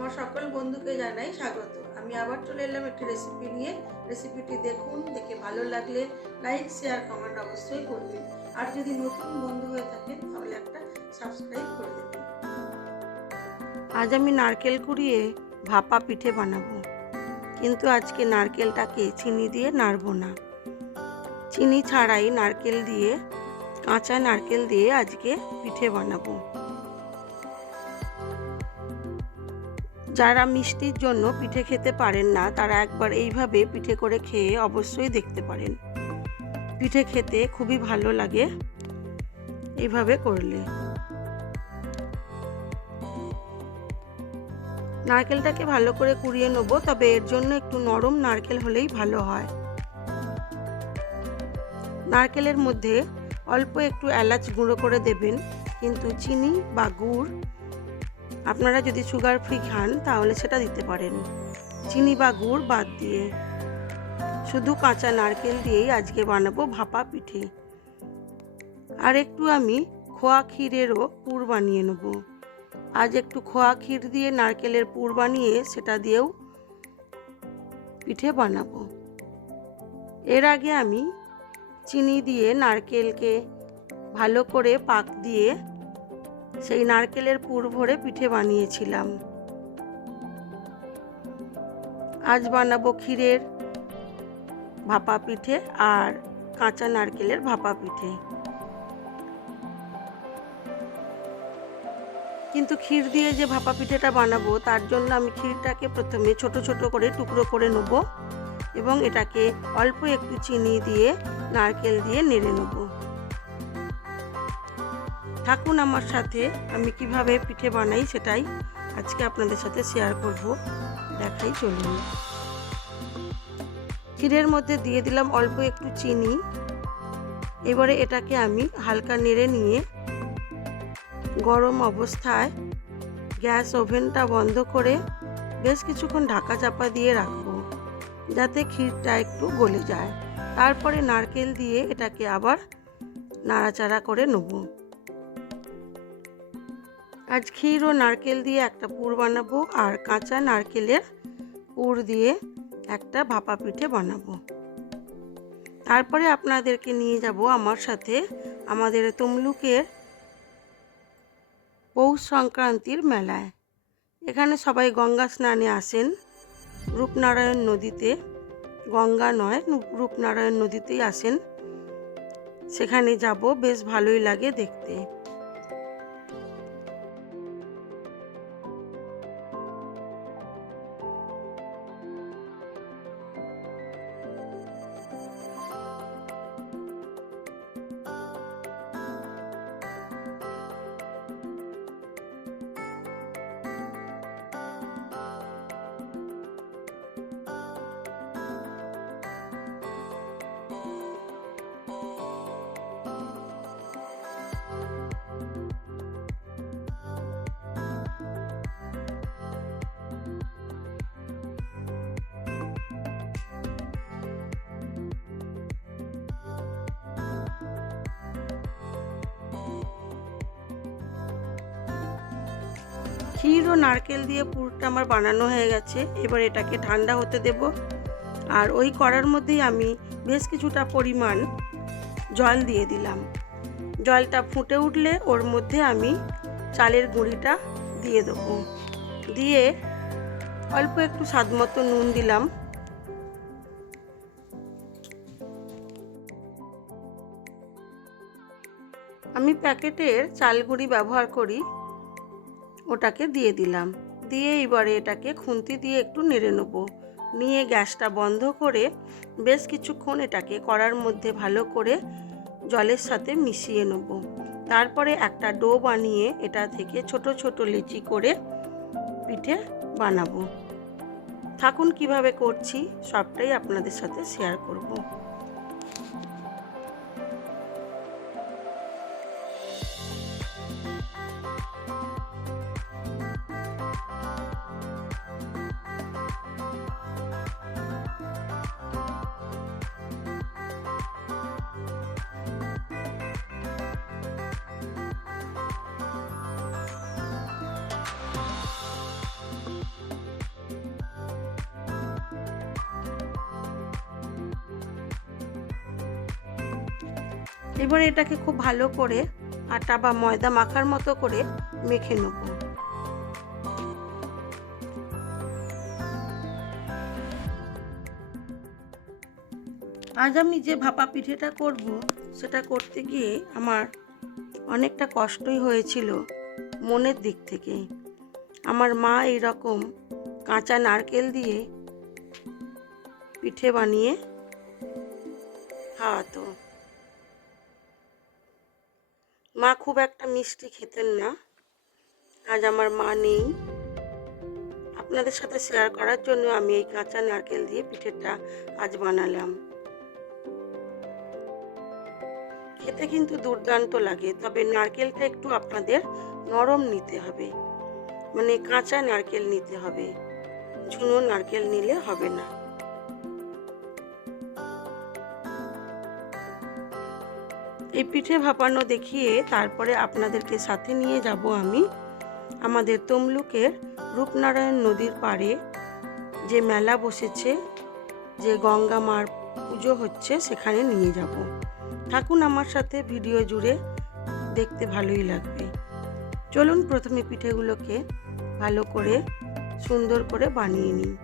আমার সকল বন্ধুকে জানাই স্বাগত। আমি আবার চলে এলাম একটি রেসিপি নিয়ে। রেসিপিটি দেখুন, দেখে ভালো লাগলে লাইক শেয়ার কমেন্ট অবশ্যই করবেন। আর যদি নতুন বন্ধু হয়ে থাকেন তাহলে একটা সাবস্ক্রাইব করে দেবেন। আজ আমি নারকেল কুড়িয়ে ভাপা পিঠে বানাবো, কিন্তু আজকে নারকেলটাকে চিনি দিয়ে নাড়বো না। চিনি ছাড়াই নারকেল দিয়ে, কাঁচা নারকেল দিয়ে আজকে পিঠে বানাবো। যারা মিষ্টির জন্য পিঠে খেতে পারেন না তারা একবার এইভাবে পিঠে করে খেয়ে অবশ্যই দেখতে পারেন। পিঠে খেতে খুবই ভালো লাগে এইভাবে করলে। নারকেলটাকে ভালো করে কুড়িয়ে নেবো, তবে এর জন্য একটু নরম নারকেল হলেই ভালো হয়। নারকেলের মধ্যে অল্প একটু এলাচ গুঁড়ো করে দেবেন, কিন্তু চিনি বা গুড় আপনারা যদি সুগার ফ্রি খান তাহলে সেটা দিতে পারেন। চিনি বা গুড় বাদ দিয়ে শুধু কাঁচা নারকেল দিয়েই আজকে বানাবো ভাপা পিঠে। আর একটু আমি খোয়া ক্ষীরেরও পুর বানিয়ে নেব। আজ একটু খোয়া ক্ষীর দিয়ে নারকেলের পুর বানিয়ে সেটা দিয়েও পিঠে বানাবো। এর আগে আমি চিনি দিয়ে নারকেলকে ভালো করে পাক দিয়ে সেই নারকেলের পুর ভরে পিঠে বানিয়েছিলাম। আজ বানাবো ক্ষীরের ভাপা পিঠে আর কাঁচা নারকেলের ভাপা পিঠে। কিন্তু ক্ষীর দিয়ে যে ভাপা পিঠেটা বানাবো তার জন্য আমি ক্ষীরটাকে প্রথমে ছোট ছোট করে টুকরো করে নেব এবং এটাকে অল্প একটু চিনি দিয়ে নারকেল দিয়ে নেড়ে নেব। থাকুন আমার সাথে, আমি কিভাবে পিঠে বানাই সেটাই আজকে আপনাদের সাথে শেয়ার করব। দেখাই চলুন। ক্ষীরের মধ্যে দিয়ে দিলাম অল্প একটু চিনি। এবারে এটাকে আমি হালকা নেড়ে নিয়ে গরম অবস্থায় গ্যাস ওভেনটা বন্ধ করে বেশ কিছুক্ষণ ঢাকা চাপা দিয়ে রাখবো, যাতে ক্ষীরটা একটু গলে যায়। তারপরে নারকেল দিয়ে এটাকে আবার নাড়াচাড়া করে নেব। আজ ক্ষীর ও নারকেল দিয়ে একটা পুর বানাবো আর কাঁচা নারকেলের পুর দিয়ে একটা ভাপা পিঠে বানাবো। তারপরে আপনাদেরকে নিয়ে যাব আমার সাথে আমাদের তমলুকের পৌষ সংক্রান্তির মেলায়। এখানে সবাই গঙ্গা স্নানে আসেন রূপনারায়ণ নদীতে। গঙ্গা নয়, রূপনারায়ণ নদীতেই আসেন। সেখানে যাব, বেশ ভালোই লাগে দেখতে। ক্ষীর ও নারকেল দিয়ে পুরটা আমার বানানো হয়ে গেছে। এবার এটাকে ঠান্ডা হতে দেব। আর ওই কড়ার মধ্যেই আমি বেশ কিছুটা পরিমাণ জল দিয়ে দিলাম। জলটা ফুটে উঠলে ওর মধ্যে আমি চালের গুঁড়িটা দিয়ে দেবো। দিয়ে অল্প একটু স্বাদ মতো নুন দিলাম। আমি প্যাকেটের চাল গুঁড়ি ব্যবহার করি, ওটাকে দিয়ে দিলাম। দিয়ে এবারে এটাকে খুন্তি দিয়ে একটু নেড়ে নেব। নিয়ে গ্যাসটা বন্ধ করে বেশ কিছুক্ষণ এটাকে কড়ার মধ্যে ভালো করে জলের সাথে মিশিয়ে নেব। তারপরে একটা ডো বানিয়ে এটা থেকে ছোট ছোট লেচি করে পিঠে বানাবো। থাকুন কিভাবে করছি সবটাই আপনাদের সাথে শেয়ার করব। এবার এটাকে খুব ভালো করে আটা বা ময়দা মাখার মতো করে মেখে নেব। আজ আমি যে ভাপা পিঠেটা করব সেটা করতে গিয়ে আমার অনেকটা কষ্টই হয়েছিল মনের দিক থেকে। আমার মা এইরকম কাঁচা নারকেল দিয়ে পিঠে বানিয়ে খাওয়াতো। মা খুব একটা মিষ্টি খেতেন না। আজ আমার মা নেই, আপনাদের সাথে শেয়ার করার জন্য আমি এই কাঁচা নারকেল দিয়ে পিঠেটা আজ বানালাম। খেতে কিন্তু দুর্দান্ত লাগে, তবে নারকেলটা একটু আপনাদের নরম নিতে হবে, মানে কাঁচা নারকেল নিতে হবে, ঝুনো নারকেল নিলে হবে না। এই পিঠে ভাপানো দেখিয়ে তারপরে আপনাদেরকে সাথে নিয়ে যাব আমি আমাদের তমলুকের রূপনারায়ণ নদীর পাড়ে যে মেলা বসেছে, যে গঙ্গা মার পুজো হচ্ছে, সেখানে নিয়ে যাব। থাকুন আমার সাথে, ভিডিও জুড়ে দেখতে ভালোই লাগবে। চলুন প্রথমে পিঠেগুলোকে ভালো করে সুন্দর করে বানিয়ে নিই।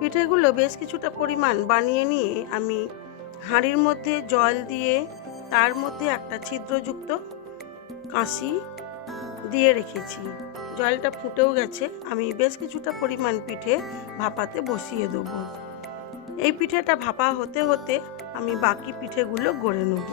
পিঠেগুলো বেশ কিছুটা পরিমাণ বানিয়ে নিয়ে আমি হাঁড়ির মধ্যে জল দিয়ে তার মধ্যে একটা ছিদ্রযুক্ত কাঁচি দিয়ে রেখেছি। জলটা ফুটেও গেছে, আমি বেশ কিছুটা পরিমাণ পিঠে ভাপাতে বসিয়ে দেবো। এই পিঠেটা ভাপা হতে হতে আমি বাকি পিঠেগুলো গড়ে নেব।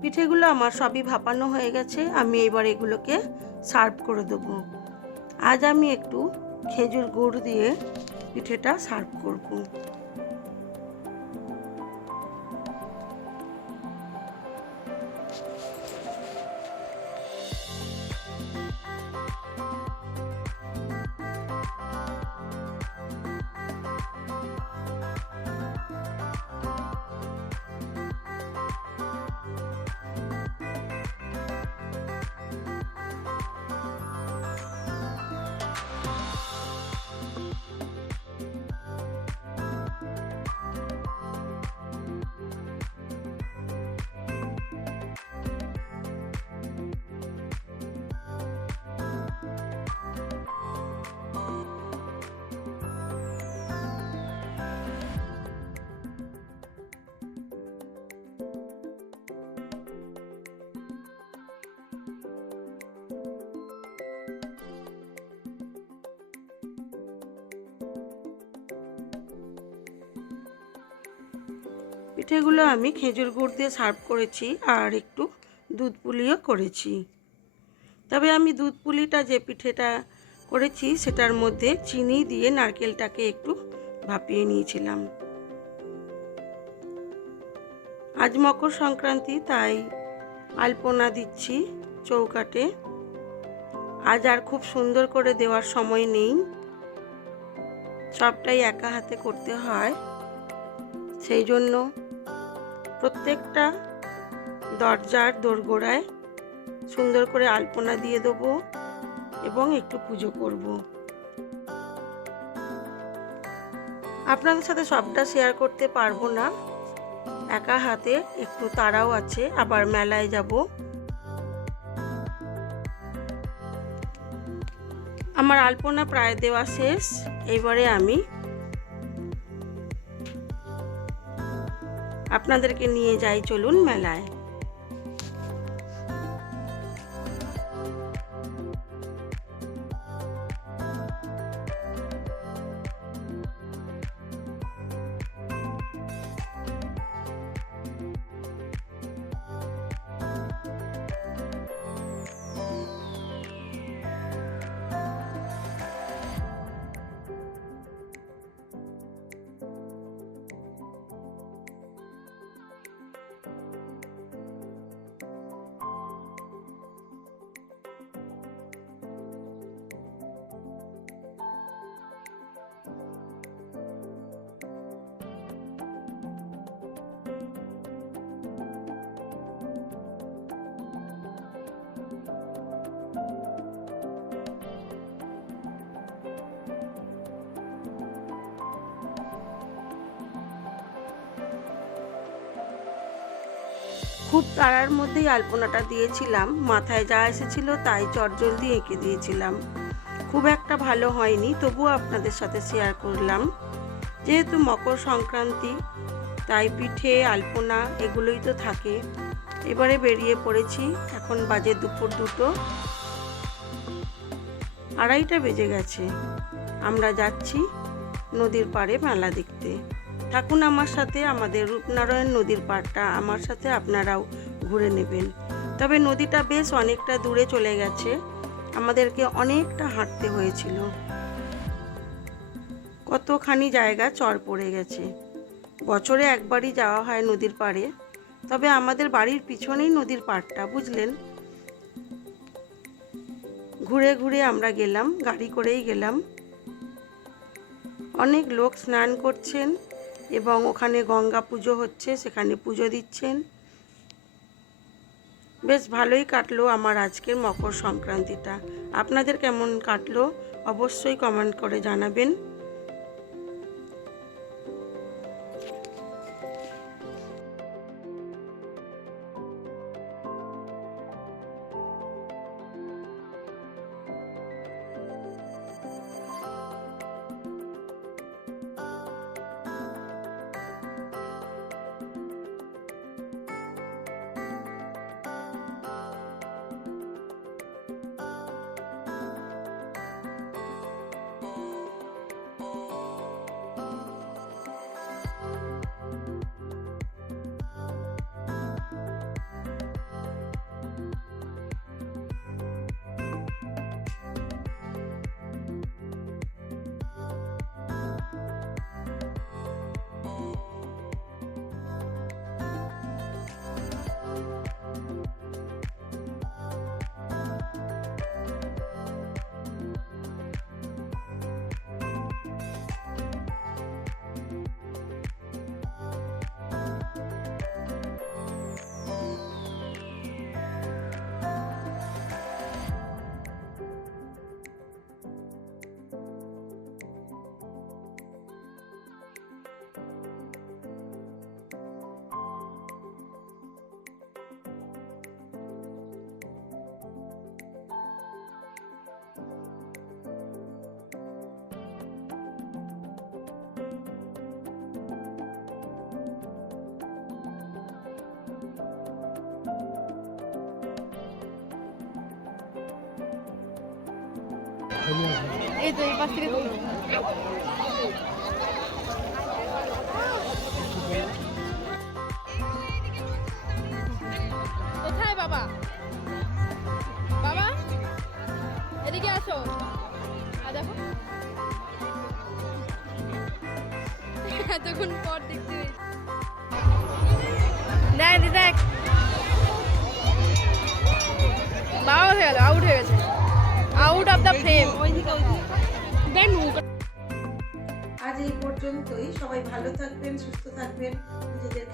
পিঠেগুলো আমার সবই ভাপানো হয়ে গেছে। আমি এবার এগুলোকে সার্ভ করে দেবো। আজ আমি একটু খেজুর গুড় দিয়ে পিঠেটা সার্ভ করব। পিঠেগুলো আমি খেজুর গুড় দিয়ে সার্ভ করেছি আর একটু দুধ পুলিও করেছি। তবে আমি দুধ পুলিটা যে পিঠেটা করেছি সেটার মধ্যে চিনি দিয়ে নারকেলটাকে একটু ভাপিয়ে নিয়েছিলাম। আজ মকর সংক্রান্তি, তাই আলপনা দিচ্ছি চৌকাঠে। আজ আর খুব সুন্দর করে দেওয়ার সময় নেই, সবটাই একা হাতে করতে হয়। সেই জন্য প্রত্যেকটা দরজার দোরগোড়ায় সুন্দর করে আলপনা দিয়ে দেবো এবং একটু পুজো করব। আপনাদের সাথে সবটা শেয়ার করতে পারবো না, একা হাতে একটু তাড়াও আছে, আবার মেলায় যাব। আমার আলপনা প্রায় দেওয়া শেষ। এবারে আমি আপনাদেরকে নিয়ে যাই, চলুন মেলায়। খুব তাড়ার মধ্যেই আলপনাটা দিয়েছিলাম, মাথায় যা এসেছিল তাই চটজলদি এঁকে দিয়েছিলাম। খুব একটা ভালো হয়নি, তবুও আপনাদের সাথে শেয়ার করলাম। যেহেতু মকর সংক্রান্তি, তাই পিঠে আলপনা এগুলোই তো থাকে। এবারে বেরিয়ে পড়েছি, এখন বাজে দুপুর 2টো, 2:30টা বেজে গেছে। আমরা যাচ্ছি নদীর পাড়ে মেলা দেখতে। থাকুন আমার সাথে, আমাদের রূপনারায়ণ নদীর পাড়টা আমার সাথে আপনারাও ঘুরে নেবেন। তবে নদীটা বেশ অনেকটা দূরে চলে গেছে, আমাদেরকে অনেকটা হাঁটতে হয়েছিল। কতখানি জায়গা চর পড়ে গেছে। বছরে একবারই যাওয়া হয় নদীর পাড়ে, তবে আমাদের বাড়ির পিছনেই নদীর পাড়টা, বুঝলেন। ঘুরে ঘুরে আমরা গেলাম, গাড়ি করেই গেলাম। অনেক লোক স্নান করছেন এবং ওখানে গঙ্গা পুজো হচ্ছে, সেখানে পুজো দিচ্ছেন। বেশ ভালোই কাটলো আমার আজকের মকর সংক্রান্তিটা। আপনাদের কেমন কাটলো অবশ্যই কমেন্ট করে জানাবেন। এই তো এই পাশ থেকে তুলো। কোথায় বাবা? বাবা এদিকে আসো। আর দেখো এতক্ষণ পর দেখতে পেয়েছি। দেখ দেখ বাবা হয়ে গেল, আউট হয়ে গেছে, আউট অফ দ্য ফ্রেম। দেখ আজ এই পর্যন্তই। সবাই ভালো থাকবেন, সুস্থ থাকবেন, নিজেদের